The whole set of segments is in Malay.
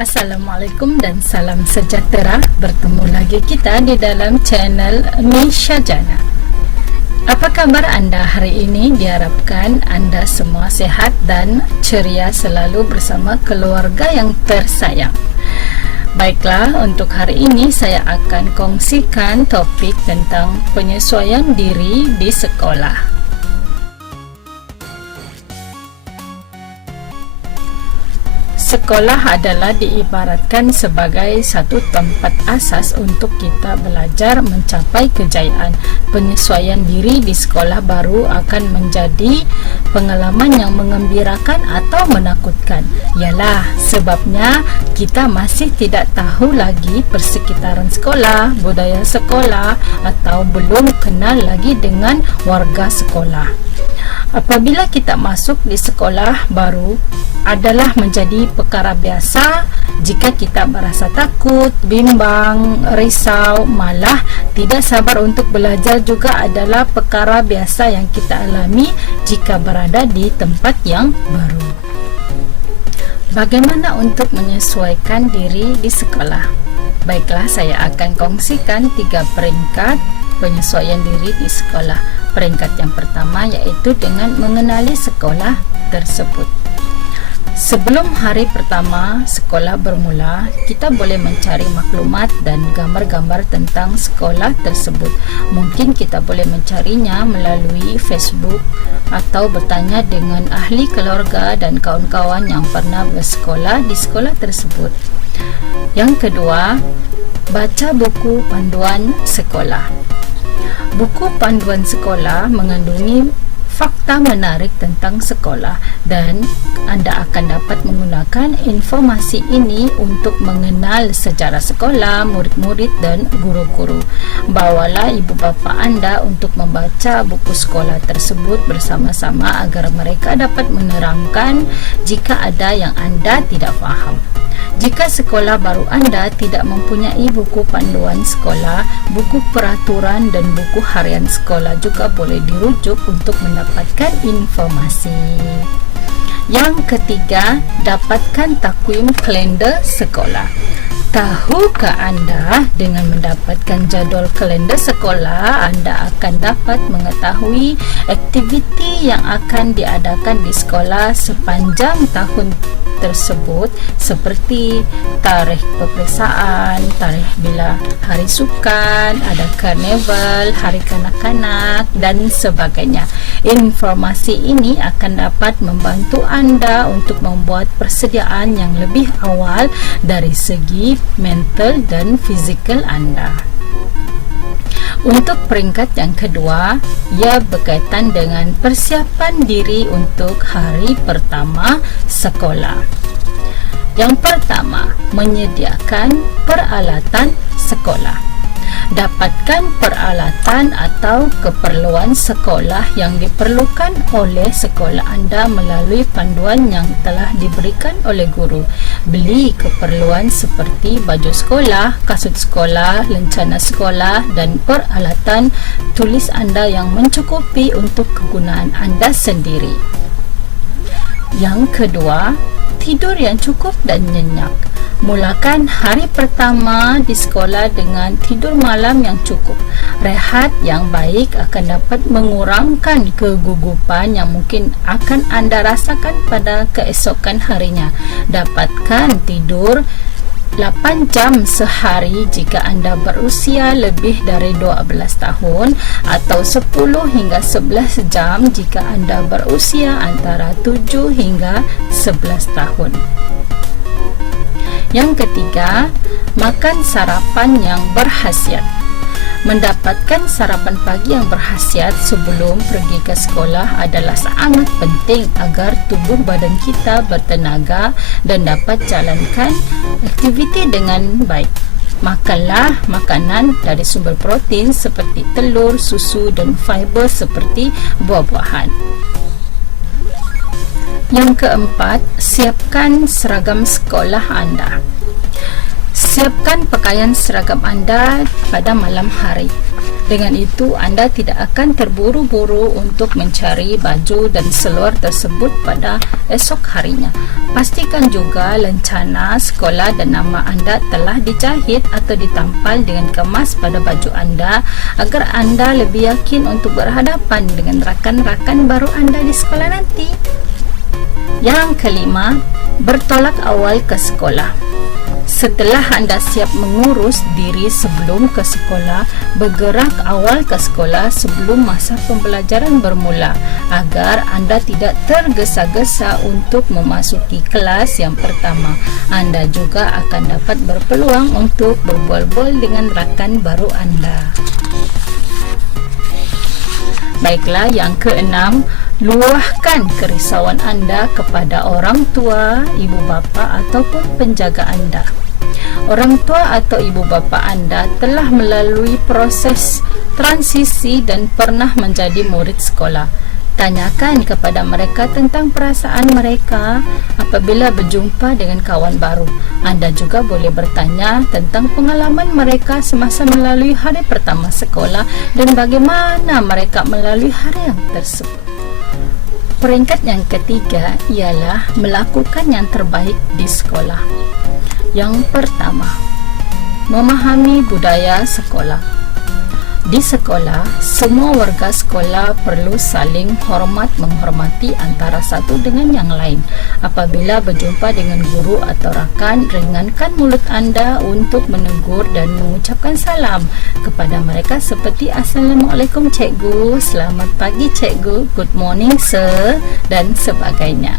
Assalamualaikum dan salam sejahtera. Bertemu lagi kita di dalam channel Nisha Jana. Apa kabar anda hari ini? Diharapkan anda semua sehat dan ceria selalu bersama keluarga yang tersayang. Baiklah, untuk hari ini saya akan kongsikan topik tentang penyesuaian diri di sekolah. Sekolah adalah diibaratkan sebagai satu tempat asas untuk kita belajar mencapai kejayaan. Penyesuaian diri di sekolah baru akan menjadi pengalaman yang mengembirakan atau menakutkan. Yalah, sebabnya kita masih tidak tahu lagi persekitaran sekolah, budaya sekolah, atau belum kenal lagi dengan warga sekolah. Apabila kita masuk di sekolah baru adalah menjadi perkara biasa jika kita merasa takut, bimbang, risau, malah tidak sabar untuk belajar juga adalah perkara biasa yang kita alami jika berada di tempat yang baru. Bagaimana untuk menyesuaikan diri di sekolah? Baiklah, saya akan kongsikan 3 peringkat penyesuaian diri di sekolah. Peringkat yang pertama yaitu dengan mengenali sekolah tersebut. Sebelum hari pertama sekolah bermula, kita boleh mencari maklumat dan gambar-gambar tentang sekolah tersebut. Mungkin kita boleh mencarinya melalui Facebook atau bertanya dengan ahli keluarga dan kawan-kawan yang pernah bersekolah di sekolah tersebut. Yang kedua, baca buku panduan sekolah. Buku panduan sekolah mengandungi fakta menarik tentang sekolah dan anda akan dapat menggunakan informasi ini untuk mengenal sejarah sekolah, murid-murid dan guru-guru. Bawalah ibu bapa anda untuk membaca buku sekolah tersebut bersama-sama agar mereka dapat menerangkan jika ada yang anda tidak faham. Jika sekolah baru anda tidak mempunyai buku panduan sekolah, buku peraturan dan buku harian sekolah juga boleh dirujuk untuk mendapatkan informasi. Yang ketiga, dapatkan takwim kalender sekolah. Tahukah anda dengan mendapatkan jadual kalender sekolah, anda akan dapat mengetahui aktiviti yang akan diadakan di sekolah sepanjang tahun tersebut, seperti tarikh peperiksaan, tarikh bila hari sukan, ada karnival, hari kanak-kanak dan sebagainya. Informasi ini akan dapat membantu anda untuk membuat persediaan yang lebih awal dari segi mental dan fizikal anda. Untuk peringkat yang kedua, ia berkaitan dengan persiapan diri untuk hari pertama sekolah. Yang pertama, menyediakan peralatan sekolah. Dapatkan peralatan atau keperluan sekolah yang diperlukan oleh sekolah anda melalui panduan yang telah diberikan oleh guru. Beli keperluan seperti baju sekolah, kasut sekolah, lencana sekolah dan peralatan tulis anda yang mencukupi untuk kegunaan anda sendiri. Yang kedua, tidur yang cukup dan nyenyak. Mulakan hari pertama di sekolah dengan tidur malam yang cukup. Rehat yang baik akan dapat mengurangkan kegugupan yang mungkin akan anda rasakan pada keesokan harinya. Dapatkan tidur 8 jam sehari jika anda berusia lebih dari 12 tahun atau 10 hingga 11 jam jika anda berusia antara 7 hingga 11 tahun. Yang ketiga, makan sarapan yang berkhasiat. Mendapatkan sarapan pagi yang berkhasiat sebelum pergi ke sekolah adalah sangat penting agar tubuh badan kita bertenaga dan dapat jalankan aktiviti dengan baik. Makanlah makanan dari sumber protein seperti telur, susu dan fiber seperti buah-buahan. Yang keempat, siapkan seragam sekolah anda. Siapkan pakaian seragam anda pada malam hari. Dengan itu, Anda tidak akan terburu-buru untuk mencari baju dan seluar tersebut pada esok harinya. Pastikan juga lencana sekolah dan nama Anda telah dijahit atau ditampal dengan kemas pada baju Anda agar Anda lebih yakin untuk berhadapan dengan rakan-rakan baru Anda di sekolah nanti. Yang kelima, bertolak awal ke sekolah. Setelah Anda siap mengurus diri sebelum ke sekolah, bergerak awal ke sekolah sebelum masa pembelajaran bermula agar Anda tidak tergesa-gesa untuk memasuki kelas yang pertama. Anda juga akan dapat berpeluang untuk berbual-bual dengan rakan baru Anda. Baiklah, yang keenam, luahkan kerisauan Anda kepada orang tua, ibu bapa ataupun penjaga Anda. Orang tua atau ibu bapa Anda telah melalui proses transisi dan pernah menjadi murid sekolah. Tanyakan kepada mereka tentang perasaan mereka apabila berjumpa dengan kawan baru. Anda juga boleh bertanya tentang pengalaman mereka semasa melalui hari pertama sekolah dan bagaimana mereka melalui hari yang tersebut. Peringkat yang ketiga ialah melakukan yang terbaik di sekolah. Yang pertama, memahami budaya sekolah. Di sekolah, semua warga sekolah perlu saling menghormati antara satu dengan yang lain. Apabila berjumpa dengan guru atau rakan, ringankan mulut Anda untuk menegur dan mengucapkan salam kepada mereka seperti Assalamualaikum cikgu, selamat pagi cikgu, good morning sir, dan sebagainya.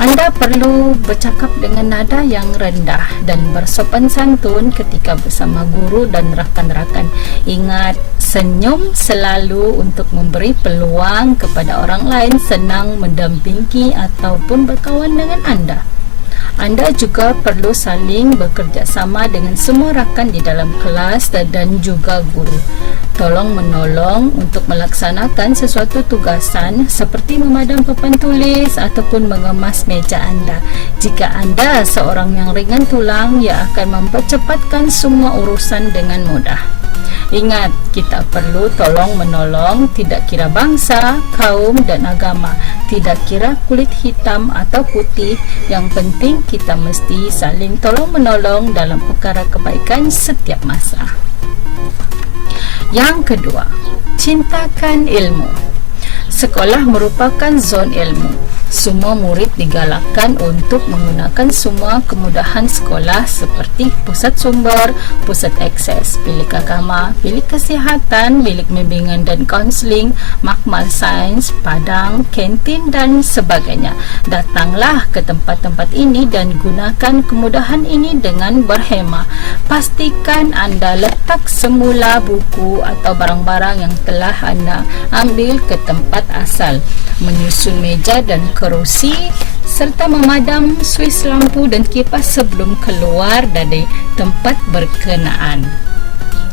Anda perlu bercakap dengan nada yang rendah dan bersopan santun ketika bersama guru dan rakan-rakan. Ingat, senyum selalu untuk memberi peluang kepada orang lain senang mendampingi ataupun berkawan dengan Anda. Anda juga perlu saling bekerjasama dengan semua rakan di dalam kelas dan juga guru. Tolong menolong untuk melaksanakan sesuatu tugasan seperti memadam papan tulis ataupun mengemas meja Anda. Jika Anda seorang yang ringan tulang, ia akan mempercepatkan semua urusan dengan mudah. Ingat, kita perlu tolong menolong, tidak kira bangsa, kaum dan agama, tidak kira kulit hitam atau putih. Yang penting kita mesti saling tolong menolong dalam perkara kebaikan setiap masa. Yang kedua, cintakan ilmu. Sekolah merupakan zon ilmu. Semua murid digalakkan untuk menggunakan semua kemudahan sekolah seperti pusat sumber, pusat akses, bilik agama, bilik kesihatan, bilik bimbingan dan kaunseling, makmal sains, padang, kantin dan sebagainya. Datanglah ke tempat-tempat ini dan gunakan kemudahan ini dengan berhemah. Pastikan Anda letak semula buku atau barang-barang yang telah Anda ambil ke tempat asal, menyusun meja dan kerusi serta memadam suis lampu dan kipas sebelum keluar dari tempat berkenaan.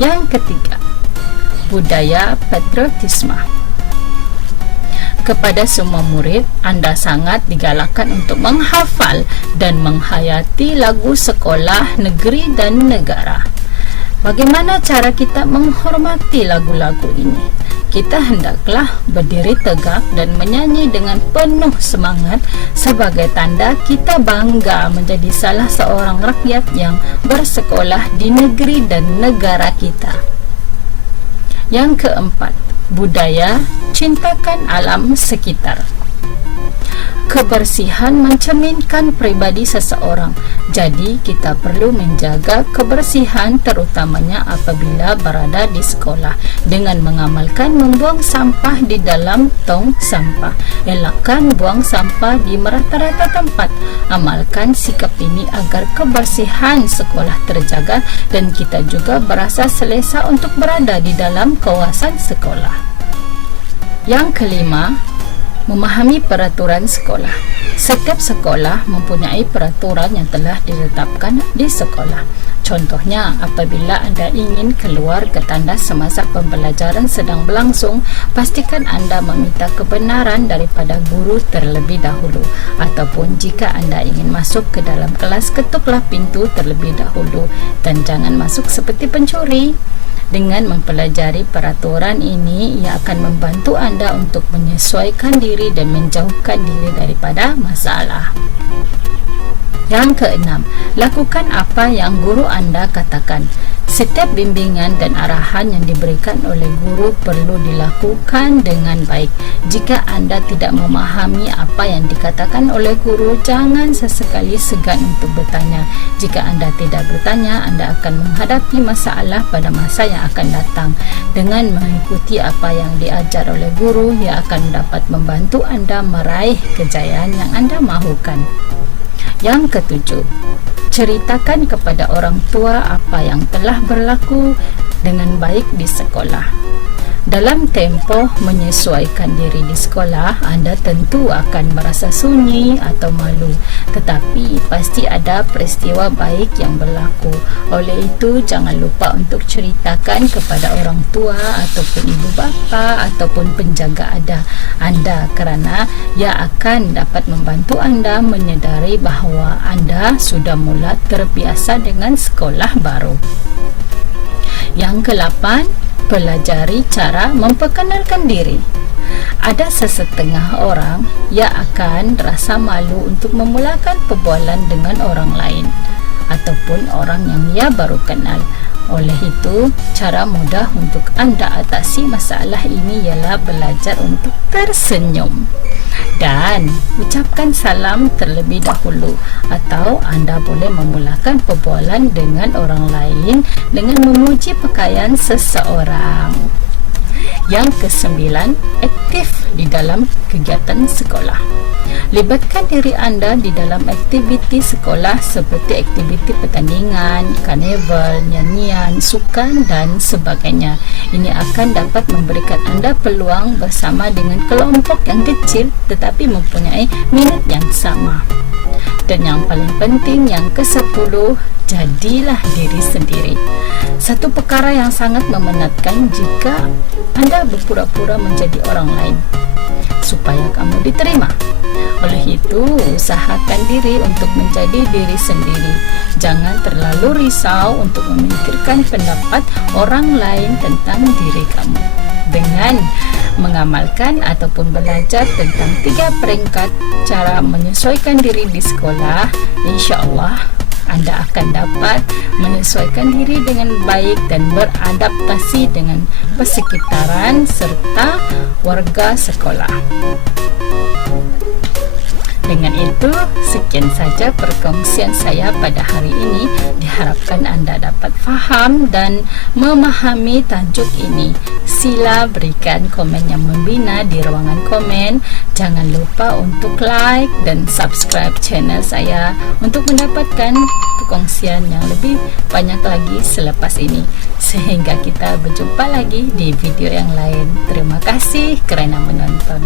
Yang ketiga, budaya patriotisme. Kepada semua murid, Anda sangat digalakkan untuk menghafal dan menghayati lagu sekolah, negeri dan negara. Bagaimana cara kita menghormati lagu-lagu ini? Kita hendaklah berdiri tegak dan menyanyi dengan penuh semangat sebagai tanda kita bangga menjadi salah seorang rakyat yang bersekolah di negeri dan negara kita. Yang keempat, budaya, cintakan alam sekitar. Kebersihan mencerminkan pribadi seseorang. Jadi kita perlu menjaga kebersihan terutamanya apabila berada di sekolah dengan mengamalkan membuang sampah di dalam tong sampah. Elakkan buang sampah di merata-rata tempat. Amalkan sikap ini agar kebersihan sekolah terjaga dan kita juga berasa selesa untuk berada di dalam kawasan sekolah. Yang kelima, memahami peraturan sekolah. Setiap sekolah mempunyai peraturan yang telah ditetapkan di sekolah. Contohnya, apabila Anda ingin keluar ke tandas semasa pembelajaran sedang berlangsung, pastikan Anda meminta kebenaran daripada guru terlebih dahulu. Ataupun jika Anda ingin masuk ke dalam kelas, ketuklah pintu terlebih dahulu dan jangan masuk seperti pencuri. Dengan mempelajari peraturan ini, ia akan membantu Anda untuk menyesuaikan diri dan menjauhkan diri daripada masalah. Yang keenam, lakukan apa yang guru Anda katakan. Setiap bimbingan dan arahan yang diberikan oleh guru perlu dilakukan dengan baik. Jika Anda tidak memahami apa yang dikatakan oleh guru, jangan sesekali segan untuk bertanya. Jika Anda tidak bertanya, Anda akan menghadapi masalah pada masa yang akan datang. Dengan mengikuti apa yang diajar oleh guru, ia akan dapat membantu Anda meraih kejayaan yang Anda mahukan. Yang ketujuh, ceritakan kepada orang tua apa yang telah berlaku dengan baik di sekolah. Dalam tempoh menyesuaikan diri di sekolah, Anda tentu akan merasa sunyi atau malu, tetapi pasti ada peristiwa baik yang berlaku. Oleh itu, jangan lupa untuk ceritakan kepada orang tua ataupun ibu bapa ataupun penjaga Anda kerana ia akan dapat membantu Anda menyedari bahawa Anda sudah mula terbiasa dengan sekolah baru. Yang ke-8, pelajari cara memperkenalkan diri. Ada sesetengah orang yang akan rasa malu untuk memulakan perbualan dengan orang lain ataupun orang yang ia baru kenal. Oleh itu, cara mudah untuk Anda atasi masalah ini ialah belajar untuk tersenyum dan ucapkan salam terlebih dahulu, atau Anda boleh memulakan perbualan dengan orang lain dengan memuji pakaian seseorang. Yang ke-9, aktif di dalam kegiatan sekolah. Libatkan diri Anda di dalam aktiviti sekolah seperti aktiviti pertandingan, karnival, nyanyian, sukan dan sebagainya. Ini akan dapat memberikan Anda peluang bersama dengan kelompok yang kecil tetapi mempunyai minat yang sama. Dan yang paling penting, yang ke-10, jadilah diri sendiri. Satu perkara yang sangat memenatkan jika Anda berpura-pura menjadi orang lain supaya kamu diterima. Oleh itu, usahakan diri untuk menjadi diri sendiri. Jangan terlalu risau untuk memikirkan pendapat orang lain tentang diri kamu. Dengan mengamalkan ataupun belajar tentang 3 peringkat cara menyesuaikan diri di sekolah, insya-Allah Anda akan dapat menyesuaikan diri dengan baik dan beradaptasi dengan persekitaran serta warga sekolah. Dengan itu, sekian saja perkongsian saya pada hari ini. Diharapkan Anda dapat faham dan memahami tajuk ini. Sila berikan komen yang membina di ruangan komen. Jangan lupa untuk like dan subscribe channel saya untuk mendapatkan perkongsian yang lebih banyak lagi selepas ini. Sehingga kita berjumpa lagi di video yang lain. Terima kasih kerana menonton.